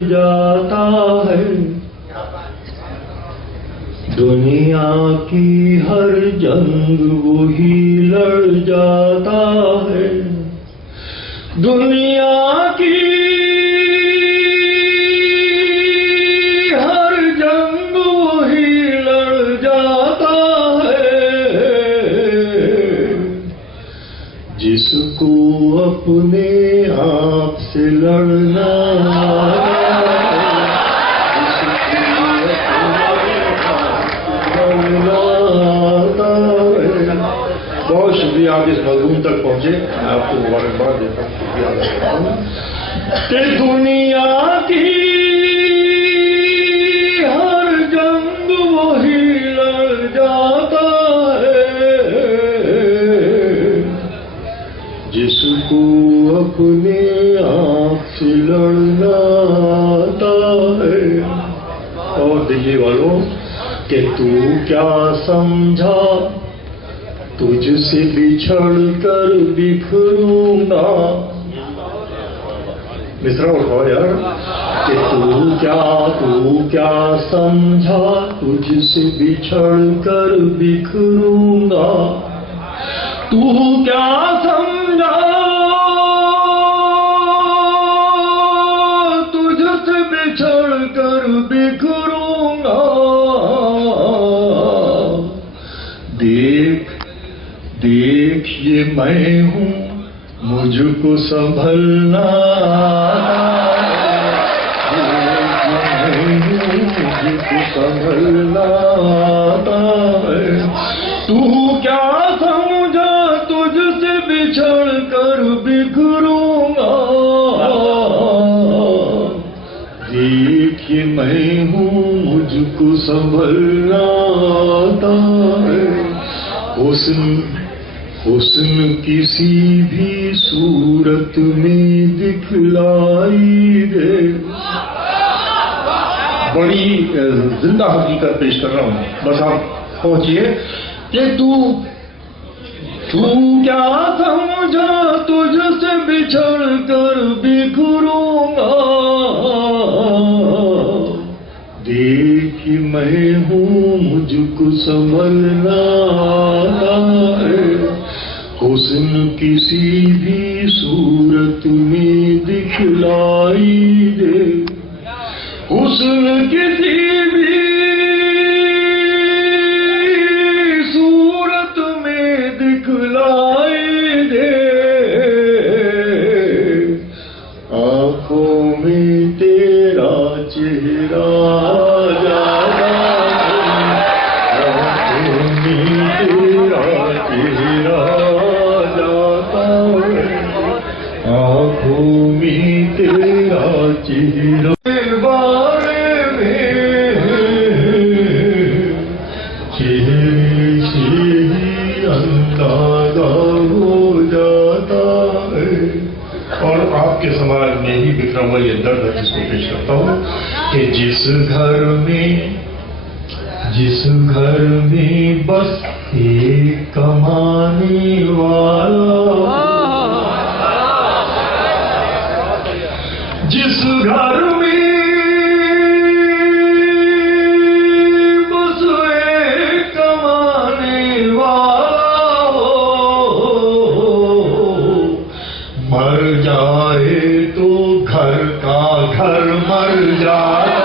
جاتا ہے دنیا کی ہر جنگ وہی لڑ جاتا ہے دنیا کی ہر جنگ وہی لڑ جاتا ہے جس کو اپنے آپ سے لڑنا بہت شکریہ آپ اس مضمون تک پہنچے. میں آپ کو مبارکباد دیتا ہوں. شکریہ ادا کرتا ہوں کہ دنیا کی ہر جنگ وہی لڑ جاتا ہے جس کو اپنے آپ سے لڑنا آتا ہے. اور دلی والوں کہ تو کیا سمجھا تجھ سے بچھڑ کر بکھروں گا. مصرع اٹھاؤ یار. کہ تو کیا سمجھا تجھ سے بچھڑ کر بکھروں گا. تو کیا سمجھا تجھ سے بچھڑ کر بکھروں گا. دیکھ یہ میں ہوں مجھ کو سنبھلنا مجھ کو سنبھلنا ہے. تو کیا سمجھا تجھ سے بچھڑ کر بکھروں گا. دیکھ یہ میں ہوں مجھ کو سنبھلنا ہے. حسن کسی بھی صورت میں دکھلائی دے. بڑی زندہ حقیقت پیش کر رہا ہوں, بس آپ پہنچیے. کہ تو کیا سمجھا تجھ سے بچھڑ کر بکھروں گا. دیکھ میں ہوں مجھ کو سنبھلنا ہے. حسن کسی بھی صورت میں دکھلائی دے. حسن کسی بھی صورت میں دکھلائی دے. آنکھوں میں تیرا چہرہ یہ درد ہے جس کو پیش کرتا ہوں. کہ جس گھر میں بس ایک کمانے والا, جس گھر میں بس ایک کمانے والا مر جائے تو گھر کا گھر مر جائے.